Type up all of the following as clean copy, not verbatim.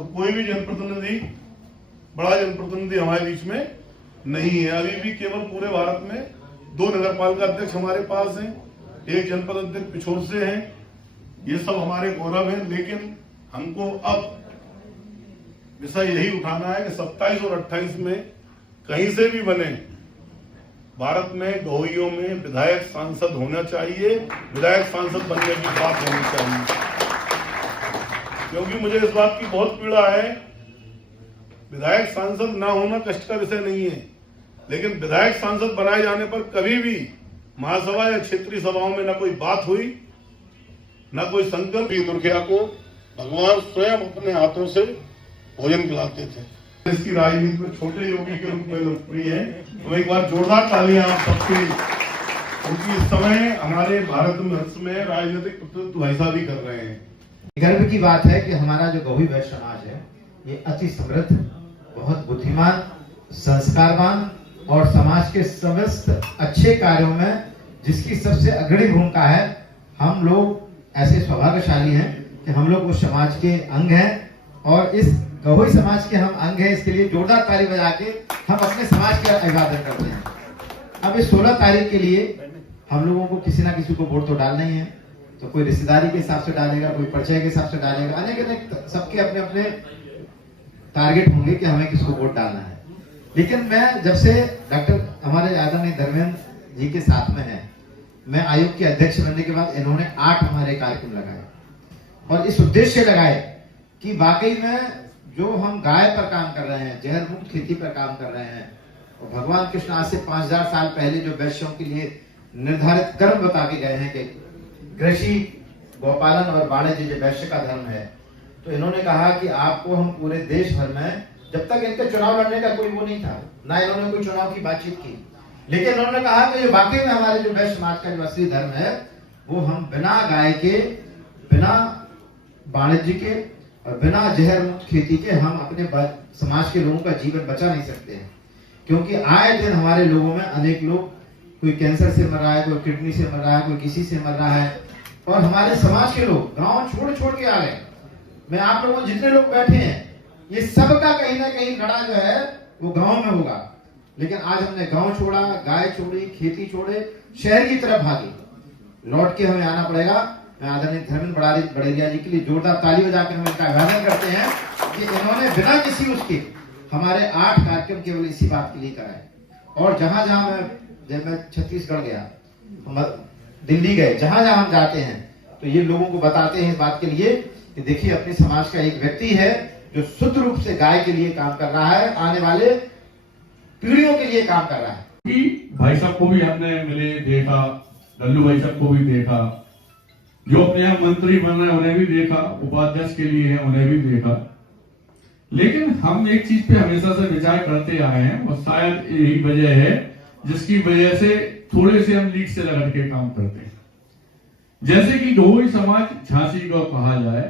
तो कोई भी जनप्रतिनिधि, बड़ा जनप्रतिनिधि हमारे बीच में नहीं है। अभी भी केवल पूरे भारत में 2 नगर पालिका अध्यक्ष हमारे पास हैं, 1 जनपद अध्यक्ष पिछोर से हैं। ये सब हमारे गौरव है, लेकिन हमको अब विषय यही उठाना है कि 27 और 28 में कहीं से भी बने, भारत में गौहियों में विधायक सांसद होना चाहिए, विधायक सांसद बनने की बात होनी चाहिए। क्योंकि मुझे इस बात की बहुत पीड़ा है, विधायक सांसद ना होना कष्ट का विषय नहीं है, लेकिन विधायक सांसद बनाए जाने पर कभी भी महासभा या क्षेत्रीय सभाओं में न कोई बात हुई, न कोई संकल्प। दुर्खिया को भगवान स्वयं अपने हाथों से भोजन खिलाते थे। इसकी राजनीति में छोटे योगी के रूप में लोकप्रिय है। तो एक बार जोरदार तालियां आप सबके, क्योंकि इस समय हमारे भारत में राजनीतिक प्रतिनिधित्व ऐसा भी कर रहे हैं। गर्व की बात है कि हमारा जो गौही वैश्य समाज है ये अति समृद्ध, बहुत बुद्धिमान, संस्कारवान और समाज के समस्त अच्छे कार्यों में जिसकी सबसे अग्रणी भूमिका है। हम लोग ऐसे सौभाग्यशाली हैं कि हम लोग उस समाज के अंग हैं और इस गौही समाज के हम अंग हैं। इसके लिए जोरदार ताली बजा के हम अपने समाज की अभिवादन करते हैं। अब इस 16 तारीख के लिए हम लोगों को किसी ना किसी को वोट तो डालना ही है। तो कोई रिश्तेदारी के हिसाब से डालेगा, कोई परिचय के हिसाब से डालेगा, अनेक सबके अपने अपने टारगेट होंगे कि हमें किसको वोट डालना है। लेकिन मैं जब से डॉक्टर हमारे आदरणीय धर्मेंद्र जी के साथ में है, मैं आयोग के अध्यक्ष बनने के बाद इन्होंने 8 हमारे कार्यक्रम लगाए और इस उद्देश्य लगाए कि वाकई में जो हम गाय पर काम कर रहे हैं, जहर मुक्त खेती पर काम कर रहे हैं, और भगवान कृष्ण आज से 5000 साल पहले जो वैश्यों के लिए निर्धारित कर्म बता के गए हैं कि कृषि, गौपालन और वाणिज्य जो वैश्य का धर्म है, तो इन्होंने कहा कि आपको हम पूरे देश भर में, जब तक इनके चुनाव लड़ने का कोई वो नहीं था, ना इन्होंने कोई चुनाव की बातचीत की, लेकिन उन्होंने कहा कि वाकई में हमारे जो वैश्य समाज का जो असली धर्म है वो हम बिना गाय के, बिना वाणिज्य के और बिना जहर मुक्त खेती के हम अपने समाज के लोगों का जीवन बचा नहीं सकते हैं। क्योंकि आए दिन हमारे लोगों में अनेक लोग, कोई कैंसर से मर रहा है, कोई किडनी से मर रहा है, कोई किसी से मर रहा है, और हमारे समाज के लोग गांव छोड़ के आ गए। मैं आप लोगों जितने लोग बैठे हैं, ये सबका कहीं ना कहीं लड़ा जो है वो गांव में होगा। लेकिन आज हमने गांव छोड़ा, गाय छोड़ी, खेती छोड़े, शहर की तरफ भागे, लौट के हमें आना पड़ेगा। मैं आदरणीय धर्मेंद्र बड़ेरिया जी के लिए जोरदार ताली बजाकर हम इनका अभिवादन करते हैं कि इन्होंने बिना किसी उसके हमारे 8 कार्यक्रम केवल इसी बात के लिए कराए। और जहां जहां जब मैं छत्तीसगढ़ गया, हम दिल्ली गए, जहां जहां हम जाते हैं तो ये लोगों को बताते हैं इस बात के लिए कि देखिए अपने समाज का एक व्यक्ति है जो शुद्ध रूप से गाय के लिए काम कर रहा है, आने वाले पीढ़ियों के लिए काम कर रहा है। कि भाई साहब को भी आपने मिले देखा, लल्लू भाई साहब को भी देखा, जो अपने यहाँ मंत्री बन रहे हैं उन्हें भी देखा, उपाध्यक्ष के लिए हैं उन्हें भी देखा। लेकिन हम एक चीज पे हमेशा से विचार करते आए हैं और शायद यही वजह है जिसकी वजह से थोड़े से हम लीक से लगा के काम करते हैं। जैसे कि गौही समाज झांसी को कहा जाए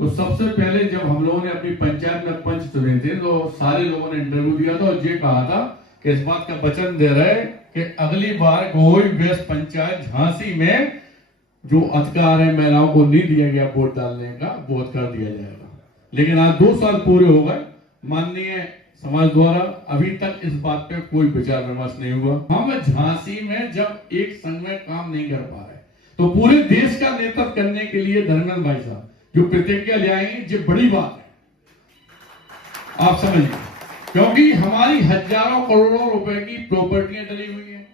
तो सबसे पहले जब हम लोगों ने अपनी पंचायत में पंच चुने थे तो सारे लोगों ने इंटरव्यू दिया था और ये कहा था कि इस बात का वचन दे रहे कि अगली बार गौही वेस्ट पंचायत झांसी में जो अधिकार है महिलाओं को नहीं दिया गया वोट डालने का, वो अधिकार दिया जाएगा। लेकिन आज 2 साल पूरे हो गए, माननीय समाज द्वारा अभी तक इस बात पे कोई विचार विमर्श नहीं हुआ। हम झांसी में जब एक संघ में काम नहीं कर पा रहे तो पूरे देश का नेतृत्व करने के लिए धर्मेंद्र भाई साहब जो प्रतिज्ञा ले आएंगे, ये बड़ी बात है, आप समझिए। क्योंकि हमारी हजारों करोड़ों रुपए की प्रॉपर्टियां डली हुई है,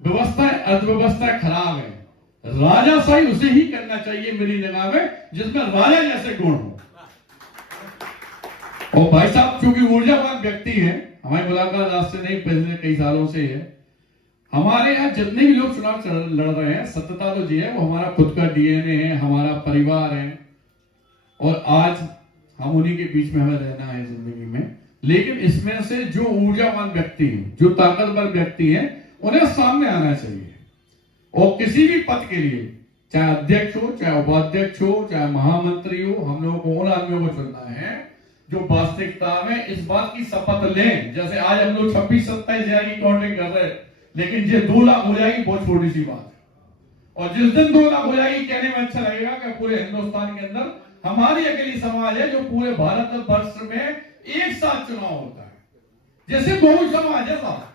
व्यवस्था अर्थव्यवस्था खराब है, राजाशाही उसे ही करना चाहिए मेरी निगाह में जिसमें राजा जैसे गुण हो। और भाई साहब चूंकि ऊर्जावान व्यक्ति हैं, हमारी मुलाकात आज से नहीं, पिछले कई सालों से है। हमारे यहाँ जितने भी लोग चुनाव लड़ रहे हैं, सत्यता तो जी है, वो हमारा खुद का डीएनए है, हमारा परिवार है और आज हम उन्हीं के बीच में हमें रहना है जिंदगी में। लेकिन इसमें से जो ऊर्जावान व्यक्ति हैं, जो ताकतवर व्यक्ति हैं, उन्हें सामने आना चाहिए और किसी भी पद के लिए, चाहे अध्यक्ष हो, चाहे उपाध्यक्ष हो, चाहे महामंत्री हो, हम लोगों को उन आदमियों को चुनना है जो वास्तविकता में इस बात की शपथ लें। जैसे आज हम लोग 26-27 हजार की काउंटिंग कर रहे हैं, लेकिन ये 2 लाख हो जाएगी बहुत छोटी सी बात और जिस दिन 2 लाख हो जाएगी, कहने में अच्छा लगेगा कि पूरे हिंदुस्तान के अंदर हमारी अकेली समाज है जो पूरे भारत वर्ष में एक साथ चुनाव होता है, जैसे बहु समाज है साहब,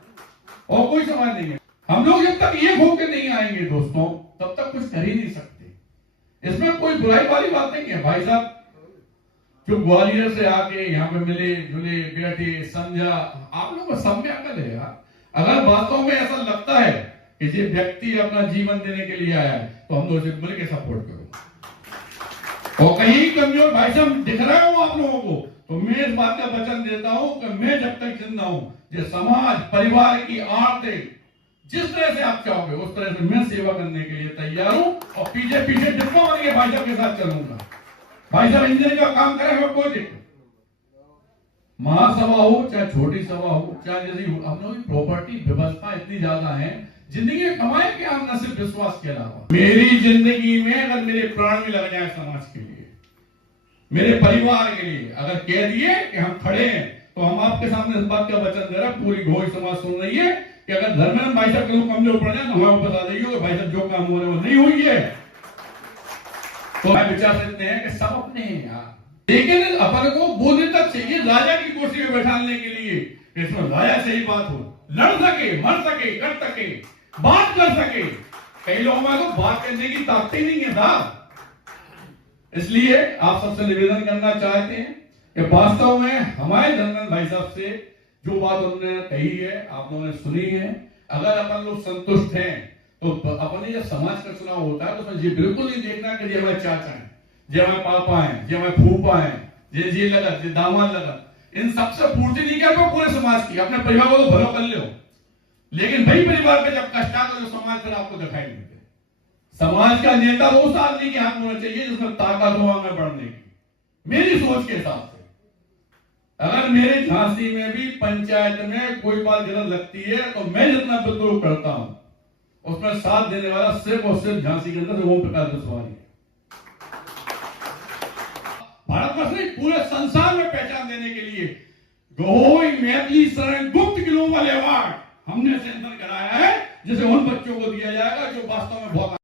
और कोई समाज नहीं है। हम लोग जब तक एक होकर नहीं आएंगे दोस्तों, तब तक कुछ कर ही नहीं सकते। इसमें कोई बुराई वाली बात नहीं है। भाई साहब जो ग्वालियर से आके यहाँ पे मिले जुले बैठे समझा, आप लोगों को सब में अकल है यार। अगर वास्तव में ऐसा लगता है कि ये व्यक्ति अपना जीवन देने के लिए आया है, तो हम लोग मिल के सपोर्ट करो। और कहीं कमजोर भाई साहब दिख रहे हो आप लोगों को, तो मैं इस बात का वचन देता हूं कि मैं जब तक जिंदा हूं, जो समाज परिवार की आरते जिस तरह से आप चाहोगे उस तरह से मैं सेवा करने के लिए तैयार हूं, और पीछे पीछे जितना बन के भाई साहब के साथ चलूंगा। भाई साहब इंजीनियर का काम करेंगे, कोई दिक्कत, महासभा हो चाहे छोटी सभा हो, चाहे जैसी हम लोग की प्रॉपर्टी व्यवस्था इतनी ज्यादा है, जिंदगी में कमाए क्या हम, न सिर्फ विश्वास के अलावा। मेरी जिंदगी में अगर मेरे प्राण भी लग जाए समाज के लिए, मेरे परिवार के लिए, अगर कह दिए कि हम खड़े हैं, तो हम आपके सामने इस बात का वचन दे रहे हैं, पूरी घोष समाज सुन रही है कि अगर धर्मेंद्र भाई साहब कहीं कमजोर पड़ जाए तो हमें बता देंगे भाई साहब जो काम हो रहे वो नहीं हुई है। तो मैं विचार सकते हैं कि सब अपने हैं यार, लेकिन अपन को बोलने तक चाहिए राजा की कुर्सी में बैठाने के लिए, इसमें राजा से ही बात हो, लड़ सके, मर सके, कर सके, बात कर सके। कई लोगों में तो बात करने की ताकत ही नहीं है साहब। इसलिए आप सबसे निवेदन करना चाहते हैं कि वास्तव में हमारे धर्मेंद्र भाई साहब से जो बात उन्होंने कही है, आप लोगों ने सुनी है, अगर अपन लोग संतुष्ट हैं तो अपने जब समाज का चुनाव होता है तो उसमें ये बिल्कुल नहीं देखना कि ये हमारे चाचा हैं, ये हमारे पापा हैं, ये हमारे फूफा हैं, ये लगा, ये दामाद लगा, इन सबसे पूर्ति नहीं कर पाओ पूरे समाज की। अपने परिवार को तो भलो कर लो, लेकिन भाई परिवार पे जब कष्ट आता तो समाज फिर आपको दिखाई नहीं देते। समाज का नेता उस आदमी के हाथ में होना चाहिए जिसमें ताकत हो आगे बढ़ने की, मेरी सोच के हिसाब से। अगर मेरे झांसी में भी पंचायत में कोई बात गलत लगती है तो मैं जितना विद्रोह करता हूं उसमें साथ देने वाला सिर्फ और सिर्फ झांसी के अंदर ओम प्रकाश बिस्वाल है। भारतवर्ष ने पूरे संसार में पहचान देने के लिए गहोई मैथिली शरण गुप्त ग्लोबल अवार्ड हमने सेंटर कराया है, जिसे उन बच्चों को दिया जाएगा जो वास्तव में बहुत